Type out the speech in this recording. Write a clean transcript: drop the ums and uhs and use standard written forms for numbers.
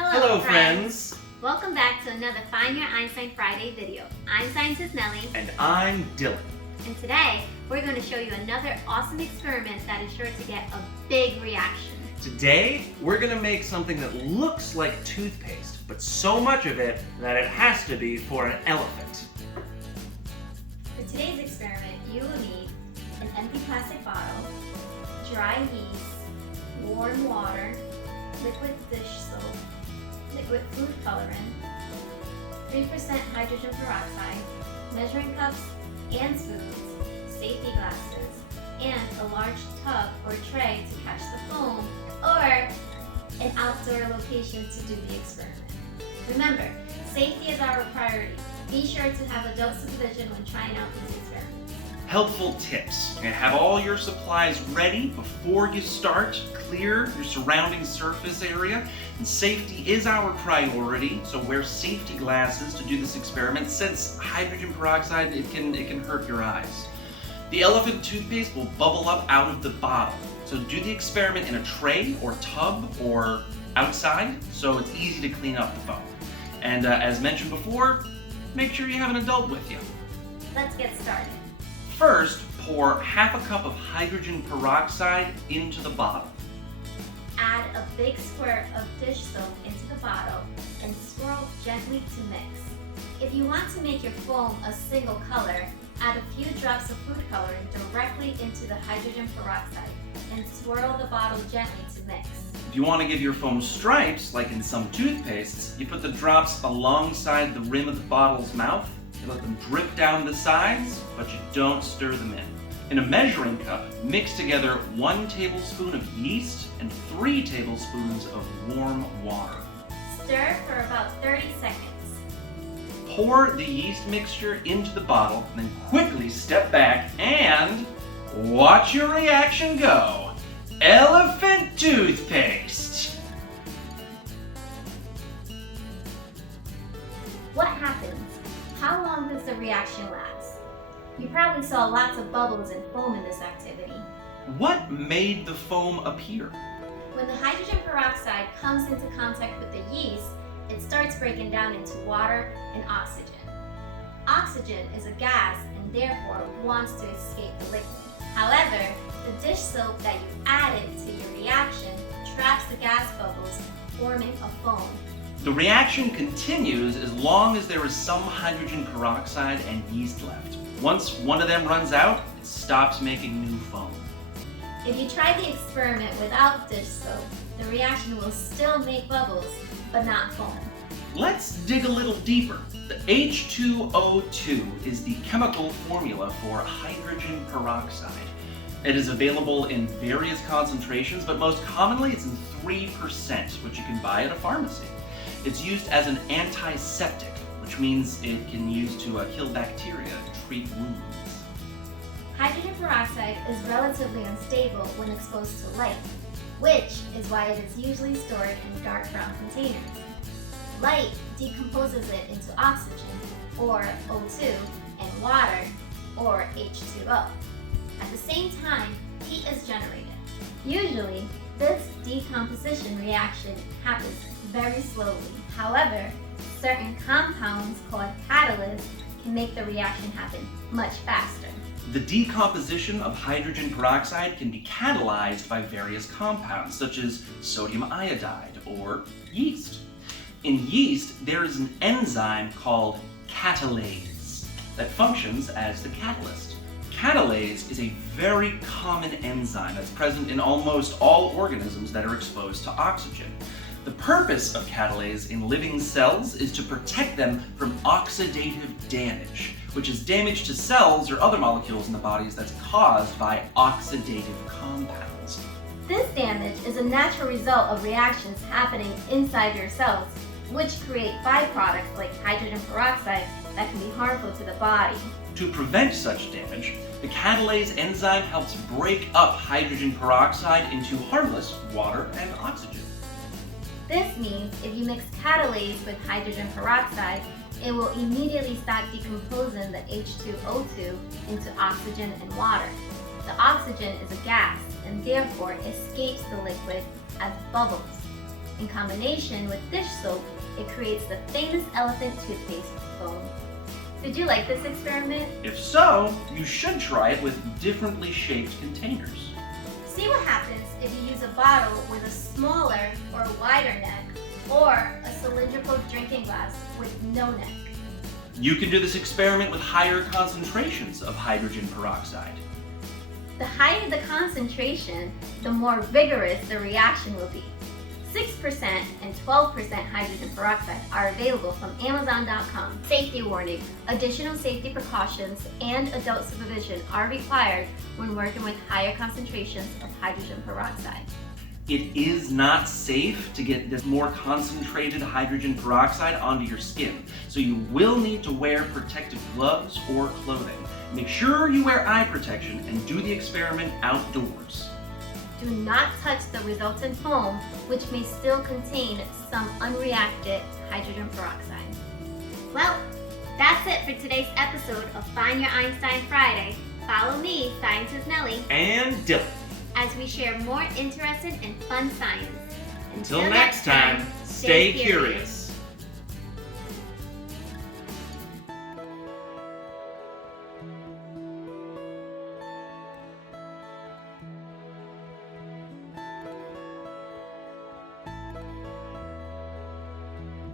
Hello friends! Welcome back to another Find Your Einstein Friday video. I'm Scientist Nellie. And I'm Dylan. And today, we're going to show you another awesome experiment that is sure to get a big reaction. Today, we're going to make something that looks like toothpaste, but so much of it that it has to be for an elephant. For today's experiment, you will need an empty plastic bottle, dry yeast, warm water, liquid dish soap, liquid food coloring, 3% hydrogen peroxide, measuring cups and spoons, safety glasses, and a large tub or tray to catch the foam, or an outdoor location to do the experiment. Remember, safety is our priority. Be sure to have adult supervision when trying out these experiments. Helpful tips. You're going to have all your supplies ready before you start. Clear your surrounding surface area. And safety is our priority, so wear safety glasses to do this experiment since hydrogen peroxide, it can hurt your eyes. The elephant toothpaste will bubble up out of the bottle. So do the experiment in a tray or tub or outside so it's easy to clean up the foam. And as mentioned before, make sure you have an adult with you. Let's get started. First, pour half a cup of hydrogen peroxide into the bottle. Add a big squirt of dish soap into the bottle and swirl gently to mix. If you want to make your foam a single color, add a few drops of food coloring directly into the hydrogen peroxide and swirl the bottle gently to mix. If you want to give your foam stripes, like in some toothpastes, you put the drops alongside the rim of the bottle's mouth. You let them drip down the sides, but you don't stir them in. In a measuring cup, mix together 1 tablespoon of yeast and 3 tablespoons of warm water. Stir for about 30 seconds. Pour the yeast mixture into the bottle, then quickly step back and watch your reaction go. Elephant toothpaste! What happens? How long does the reaction last? You probably saw lots of bubbles and foam in this activity. What made the foam appear? When the hydrogen peroxide comes into contact with the yeast, it starts breaking down into water and oxygen. Oxygen is a gas and therefore wants to escape the liquid. However, the dish soap that you added to your reaction traps the gas bubbles, forming a foam. The reaction continues as long as there is some hydrogen peroxide and yeast left. Once one of them runs out, it stops making new foam. If you try the experiment without dish soap, the reaction will still make bubbles, but not foam. Let's dig a little deeper. The H2O2 is the chemical formula for hydrogen peroxide. It is available in various concentrations, but most commonly it's in 3%, which you can buy at a pharmacy. It's used as an antiseptic, which means it can use to kill bacteria and treat wounds. Hydrogen peroxide is relatively unstable when exposed to light, which is why it is usually stored in dark brown containers. Light decomposes it into oxygen, or O2, and water, or H2O. At the same time, heat is generated. Usually, this decomposition reaction happens very slowly. However, certain compounds called catalase can make the reaction happen much faster. The decomposition of hydrogen peroxide can be catalyzed by various compounds, such as sodium iodide or yeast. In yeast, there is an enzyme called Catalase that functions as the catalyst. Catalase is a very common enzyme that's present in almost all organisms that are exposed to oxygen. The purpose of catalase in living cells is to protect them from oxidative damage, which is damage to cells or other molecules in the bodies that's caused by oxidative compounds. This damage is a natural result of reactions happening inside your cells, which create byproducts like hydrogen peroxide that can be harmful to the body. To prevent such damage, the catalase enzyme helps break up hydrogen peroxide into harmless water and oxygen. This means if you mix catalase with hydrogen peroxide, it will immediately start decomposing the H2O2 into oxygen and water. The oxygen is a gas and therefore escapes the liquid as bubbles. In combination with dish soap, it creates the famous elephant toothpaste foam. Did you like this experiment? If so, you should try it with differently shaped containers. See what happens if you use a bottle with a smaller or wider neck, or a cylindrical drinking glass with no neck. You can do this experiment with higher concentrations of hydrogen peroxide. The higher the concentration, the more vigorous the reaction will be. 6% and 12% hydrogen peroxide are available from Amazon.com. Safety warning: additional safety precautions and adult supervision are required when working with higher concentrations of hydrogen peroxide. It is not safe to get this more concentrated hydrogen peroxide onto your skin, so you will need to wear protective gloves or clothing. Make sure you wear eye protection and do the experiment outdoors. Do not touch the resultant foam, which may still contain some unreacted hydrogen peroxide. Well, that's it for today's episode of Find Your Einstein Friday. Follow me, Scientist Nellie, And Dylan. as we share more interesting and fun science. Until next time, stay curious.